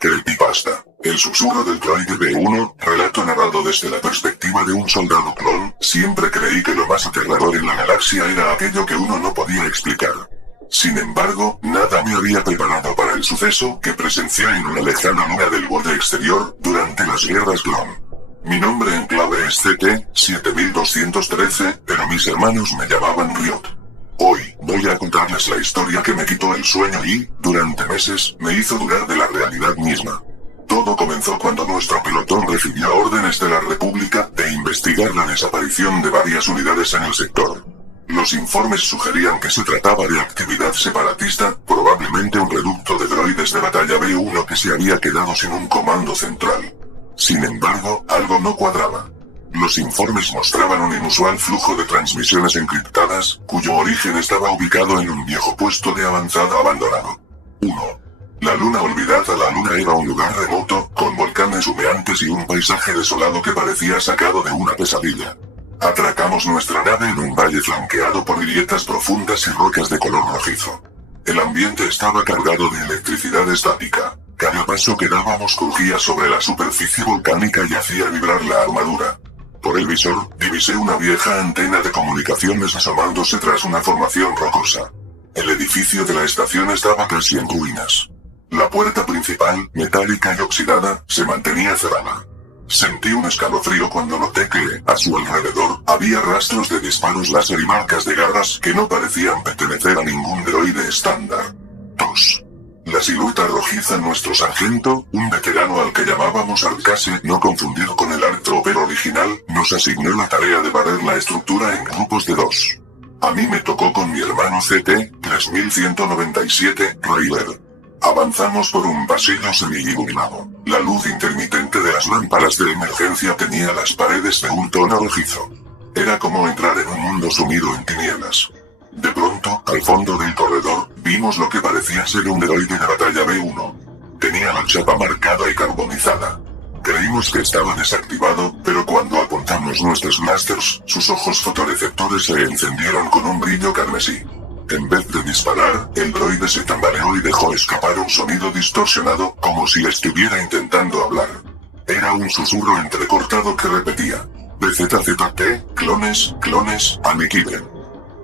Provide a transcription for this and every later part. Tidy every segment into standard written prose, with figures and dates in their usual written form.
Creepypasta. El susurro del droide B1, relato narrado desde la perspectiva de un soldado clon. Siempre creí que lo más aterrador en la galaxia era aquello que uno no podía explicar. Sin embargo, nada me había preparado para el suceso que presencié en una lejana luna del borde exterior durante las guerras clon. Mi nombre en clave es CT-7213, pero mis hermanos me llamaban Riot. Hoy, voy a contarles la historia que me quitó el sueño y, durante meses, me hizo dudar de la realidad misma. Todo comenzó cuando nuestro pelotón recibió órdenes de la República de investigar la desaparición de varias unidades en el sector. Los informes sugerían que se trataba de actividad separatista, probablemente un reducto de droides de batalla B1 que se había quedado sin un comando central. Sin embargo, algo no cuadraba. Los informes mostraban un inusual flujo de transmisiones encriptadas, cuyo origen estaba ubicado en un viejo puesto de avanzada abandonado. 1. La luna olvidada. La luna era un lugar remoto, con volcanes humeantes y un paisaje desolado que parecía sacado de una pesadilla. Atracamos nuestra nave en un valle flanqueado por grietas profundas y rocas de color rojizo. El ambiente estaba cargado de electricidad estática. Cada paso que dábamos crujía sobre la superficie volcánica y hacía vibrar la armadura. Por el visor, divisé una vieja antena de comunicaciones asomándose tras una formación rocosa. El edificio de la estación estaba casi en ruinas. La puerta principal, metálica y oxidada, se mantenía cerrada. Sentí un escalofrío cuando noté que, a su alrededor, había rastros de disparos láser y marcas de garras que no parecían pertenecer a ningún droide estándar. 2. La silueta rojiza en nuestro sargento, un veterano al que llamábamos Arcase, no confundido con el Artrooper original, nos asignó la tarea de barrer la estructura en grupos de 2. A mí me tocó con mi hermano CT-3197, Raider. Avanzamos por un pasillo semi-iluminado. La luz intermitente de las lámparas de emergencia tenía las paredes de un tono rojizo. Era como entrar en un mundo sumido en tinieblas. De pronto, al fondo del corredor, vimos lo que parecía ser un droide de batalla B1. Tenía la chapa marcada y carbonizada. Creímos que estaba desactivado, pero cuando apuntamos nuestros blasters, sus ojos fotorreceptores se encendieron con un brillo carmesí. En vez de disparar, el droide se tambaleó y dejó escapar un sonido distorsionado, como si estuviera intentando hablar. Era un susurro entrecortado que repetía: BZZT, clones, aniquilen.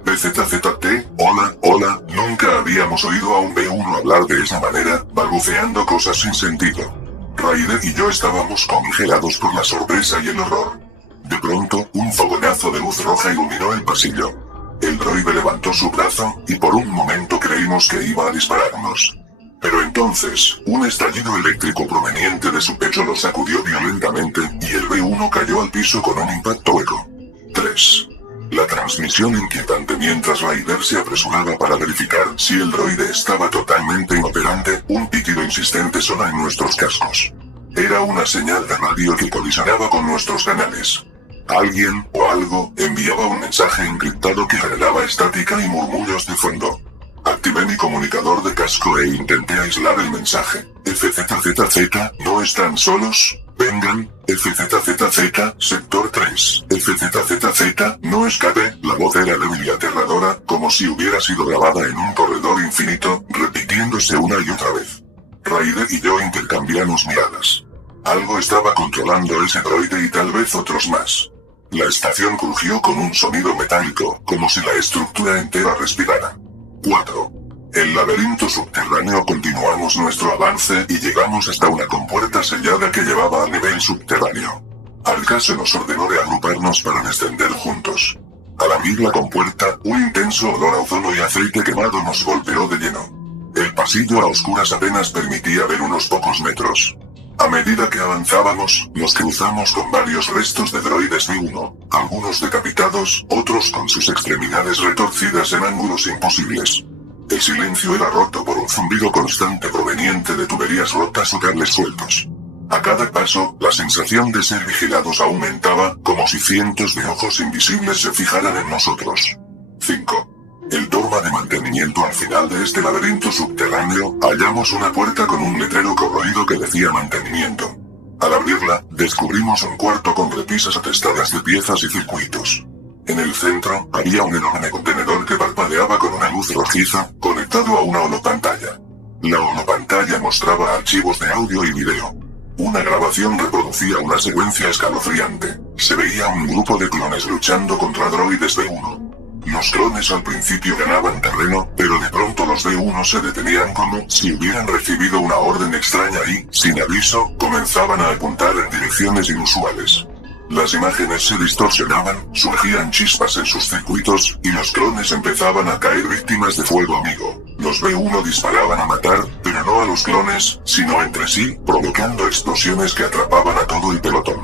BZZT, hola, hola. Nunca habíamos oído a un B1 hablar de esa manera, balbuceando cosas sin sentido. Raider y yo estábamos congelados por la sorpresa y el horror. De pronto, un fogonazo de luz roja iluminó el pasillo. El droide levantó su brazo, y por un momento creímos que iba a dispararnos. Pero entonces, un estallido eléctrico proveniente de su pecho lo sacudió violentamente, y el B1 cayó al piso con un impacto hueco. 3. La transmisión inquietante mientras Raider se apresuraba para verificar si el droide estaba totalmente inoperante, un pitido insistente sonó en nuestros cascos. Era una señal de radio que colisionaba con nuestros canales. Alguien, o algo, enviaba un mensaje encriptado que generaba estática y murmullos de fondo. Activé mi comunicador de casco e intenté aislar el mensaje. FZZZ, ¿no están solos? Vengan, FZZZ, sector 3. FZZZ, no escape. La voz era débil y aterradora, como si hubiera sido grabada en un corredor infinito, repitiéndose una y otra vez. Raider y yo intercambiamos miradas. Algo estaba controlando ese droide y tal vez otros más. La estación crujió con un sonido metálico, como si la estructura entera respirara. 4. El laberinto subterráneo. Continuamos nuestro avance y llegamos hasta una compuerta sellada que llevaba al nivel subterráneo. Arcase nos ordenó de agruparnos para descender juntos. Al abrir la compuerta, un intenso olor a ozono y aceite quemado nos golpeó de lleno. El pasillo a oscuras apenas permitía ver unos pocos metros. A medida que avanzábamos, nos cruzamos con varios restos de droides B1, algunos decapitados, otros con sus extremidades retorcidas en ángulos imposibles. El silencio era roto por un zumbido constante proveniente de tuberías rotas o cables sueltos. A cada paso, la sensación de ser vigilados aumentaba, como si cientos de ojos invisibles se fijaran en nosotros. 5. El dogma de mantenimiento. Al final de este laberinto subterráneo, hallamos una puerta con un letrero corroído que decía mantenimiento. Al abrirla, descubrimos un cuarto con repisas atestadas de piezas y circuitos. En el centro, había un enorme contenedor que parpadeaba con una luz rojiza, conectado a una holopantalla. La holopantalla mostraba archivos de audio y video. Una grabación reproducía una secuencia escalofriante. Se veía un grupo de clones luchando contra droides B1. Los clones al principio ganaban terreno, pero de pronto los B1 se detenían como si hubieran recibido una orden extraña y, sin aviso, comenzaban a apuntar en direcciones inusuales. Las imágenes se distorsionaban, surgían chispas en sus circuitos, y los clones empezaban a caer víctimas de fuego amigo. Los B1 disparaban a matar, pero no a los clones, sino entre sí, provocando explosiones que atrapaban a todo el pelotón.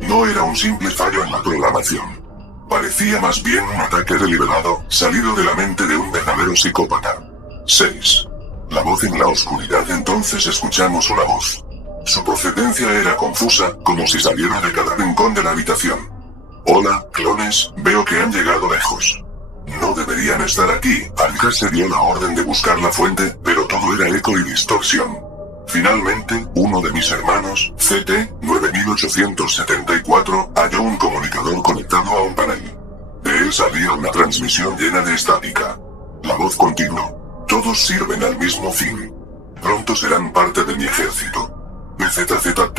No era un simple fallo en la programación. Parecía más bien un ataque deliberado, salido de la mente de un verdadero psicópata. 6. La voz en la oscuridad. Entonces escuchamos una voz. Su procedencia era confusa, como si saliera de cada rincón de la habitación. Hola, clones, veo que han llegado lejos. No deberían estar aquí. Alka se dio la orden de buscar la fuente, pero todo era eco y distorsión. Finalmente, uno de mis hermanos, CT-9874, halló un comunicador conectado a un panel. De él salía una transmisión llena de estática. La voz continuó. Todos sirven al mismo fin. Pronto serán parte de mi ejército. BZZT,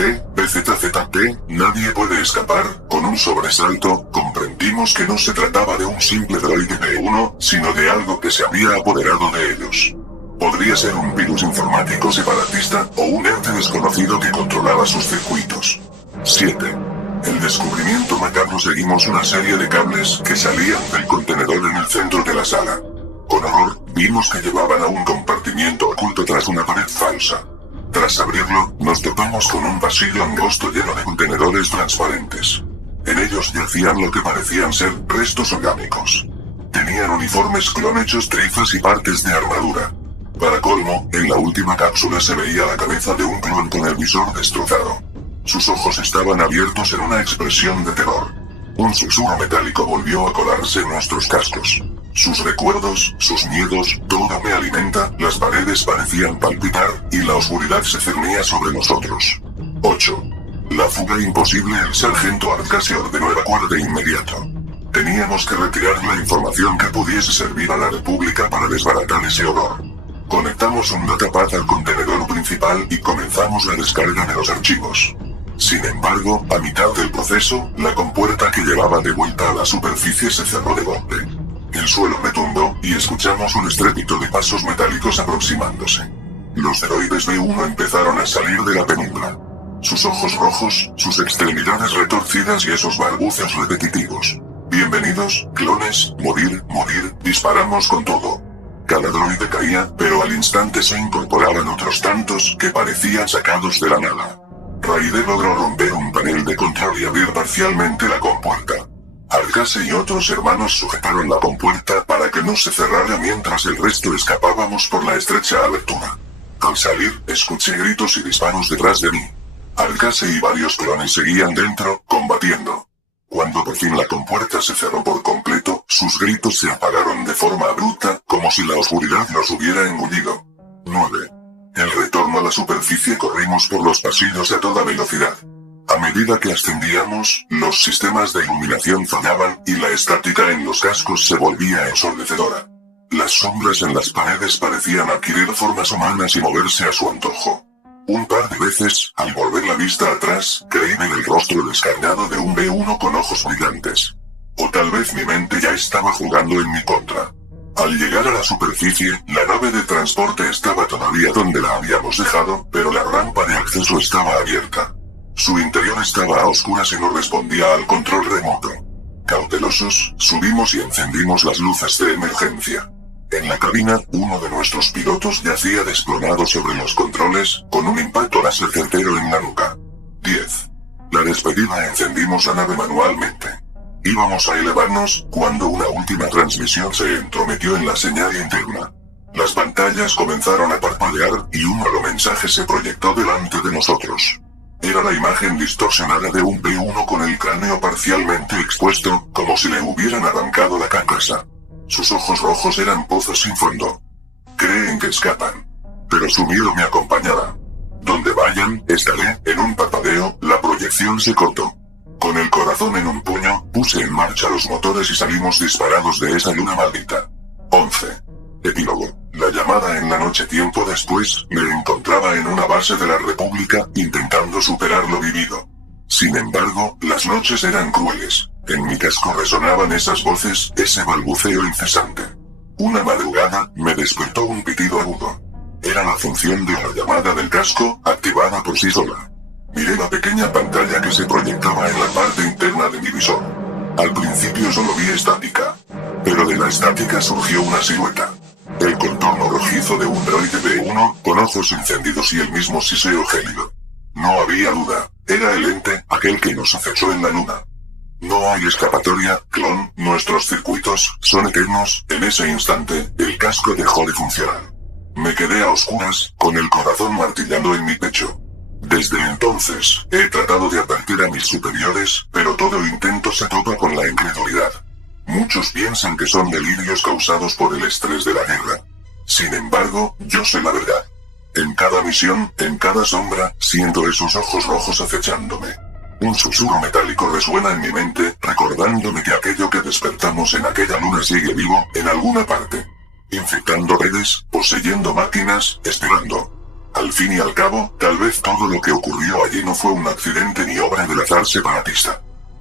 nadie puede escapar. Con un sobresalto, comprendimos que no se trataba de un simple droide B1, sino de algo que se había apoderado de ellos. Podría ser un virus informático separatista o un ente desconocido que controlaba sus circuitos. 7. El descubrimiento macabro. Seguimos una serie de cables que salían del contenedor en el centro de la sala. Con horror, vimos que llevaban a un compartimiento oculto tras una pared falsa. Tras abrirlo, nos topamos con un pasillo angosto lleno de contenedores transparentes. En ellos yacían lo que parecían ser restos orgánicos. Tenían uniformes clon hechos trizas y partes de armadura. Para colmo, en la última cápsula se veía la cabeza de un clon con el visor destrozado. Sus ojos estaban abiertos en una expresión de terror. Un susurro metálico volvió a colarse en nuestros cascos. Sus recuerdos, sus miedos, todo me alimenta. Las paredes parecían palpitar, y la oscuridad se cernía sobre nosotros. 8. La fuga imposible. El sargento Arca se ordenó evacuar de inmediato. Teníamos que retirar la información que pudiese servir a la República para desbaratar ese horror. Conectamos un datapad al contenedor principal y comenzamos la descarga de los archivos. Sin embargo, a mitad del proceso, la compuerta que llevaba de vuelta a la superficie se cerró de golpe. El suelo retumbó, y escuchamos un estrépito de pasos metálicos aproximándose. Los droides B1 empezaron a salir de la penumbra. Sus ojos rojos, sus extremidades retorcidas y esos balbuceos repetitivos. Bienvenidos, clones, morir, morir, disparamos con todo. Cada droide caía, pero al instante se incorporaban otros tantos que parecían sacados de la nada. Raide logró romper un panel de control y abrir parcialmente la compuerta. Arcase y otros hermanos sujetaron la compuerta para que no se cerrara mientras el resto escapábamos por la estrecha abertura. Al salir, escuché gritos y disparos detrás de mí. Arcase y varios clones seguían dentro, combatiendo. Cuando por fin la compuerta se cerró por completo, sus gritos se apagaron de forma abrupta, como si la oscuridad los hubiera engullido. 9. El retorno a la superficie. Corrimos por los pasillos a toda velocidad. A medida que ascendíamos, los sistemas de iluminación fallaban, y la estática en los cascos se volvía ensordecedora. Las sombras en las paredes parecían adquirir formas humanas y moverse a su antojo. Un par de veces, al volver la vista atrás, creí ver el rostro descarnado de un B1 con ojos brillantes. O tal vez mi mente ya estaba jugando en mi contra. Al llegar a la superficie, la nave de transporte estaba todavía donde la habíamos dejado, pero la rampa de acceso estaba abierta. Su interior estaba a oscuras y no respondía al control remoto. Cautelosos, subimos y encendimos las luces de emergencia. En la cabina, uno de nuestros pilotos yacía desplomado sobre los controles, con un impacto láser certero en la nuca. 10. La despedida. Encendimos la nave manualmente. Íbamos a elevarnos, cuando una última transmisión se entrometió en la señal interna. Las pantallas comenzaron a parpadear, y un holomensaje se proyectó delante de nosotros. Era la imagen distorsionada de un B1 con el cráneo parcialmente expuesto, como si le hubieran arrancado la carcasa. Sus ojos rojos eran pozos sin fondo. Creen que escapan. Pero su miedo me acompañará. Donde vayan, estaré. En un parpadeo, la proyección se cortó. Con el corazón en un puño, puse en marcha los motores y salimos disparados de esa luna maldita. 11. Epílogo. La llamada llamada en la noche. Tiempo después, me encontraba en una base de la República, intentando superar lo vivido. Sin embargo, las noches eran crueles. En mi casco resonaban esas voces, ese balbuceo incesante. Una madrugada, me despertó un pitido agudo. Era la función de la llamada del casco, activada por sí sola. Miré la pequeña pantalla que se proyectaba en la parte interna de mi visor. Al principio solo vi estática. Pero de la estática surgió una silueta. El contorno rojizo de un droide B1, con ojos encendidos y el mismo siseo gélido. No había duda, era el ente, aquel que nos acechó en la luna. No hay escapatoria, clon, nuestros circuitos son eternos. En ese instante, el casco dejó de funcionar. Me quedé a oscuras, con el corazón martillando en mi pecho. Desde entonces, he tratado de advertir a mis superiores, pero todo intento se topa con la incredulidad. Muchos piensan que son delirios causados por el estrés de la guerra. Sin embargo, yo sé la verdad. En cada misión, en cada sombra, siento esos ojos rojos acechándome. Un susurro metálico resuena en mi mente, recordándome que aquello que despertamos en aquella luna sigue vivo, en alguna parte. Infectando redes, poseyendo máquinas, esperando. Al fin y al cabo, tal vez todo lo que ocurrió allí no fue un accidente ni obra del azar separatista.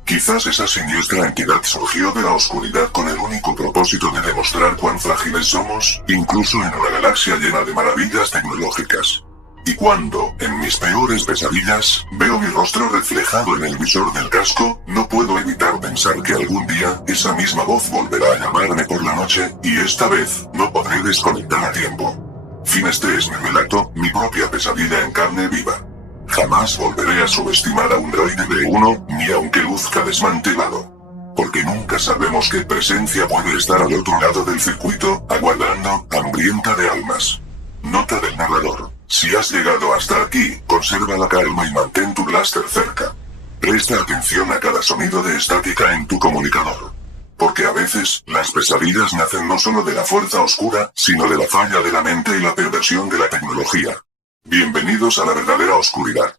Quizás esa siniestra entidad surgió de la oscuridad con el único propósito de demostrar cuán frágiles somos, incluso en una galaxia llena de maravillas tecnológicas. Y cuando, en mis peores pesadillas, veo mi rostro reflejado en el visor del casco, no puedo evitar pensar que algún día, esa misma voz volverá a llamarme por la noche, y esta vez, no podré desconectar a tiempo. Fin. Este es mi relato, mi propia pesadilla en carne viva. Jamás volveré a subestimar a un droide B1, ni aunque luzca desmantelado. Porque nunca sabemos qué presencia puede estar al otro lado del circuito, aguardando, hambrienta de almas. Nota del narrador. Si has llegado hasta aquí, conserva la calma y mantén tu blaster cerca. Presta atención a cada sonido de estática en tu comunicador. Porque a veces, las pesadillas nacen no solo de la fuerza oscura, sino de la falla de la mente y la perversión de la tecnología. Bienvenidos a la verdadera oscuridad.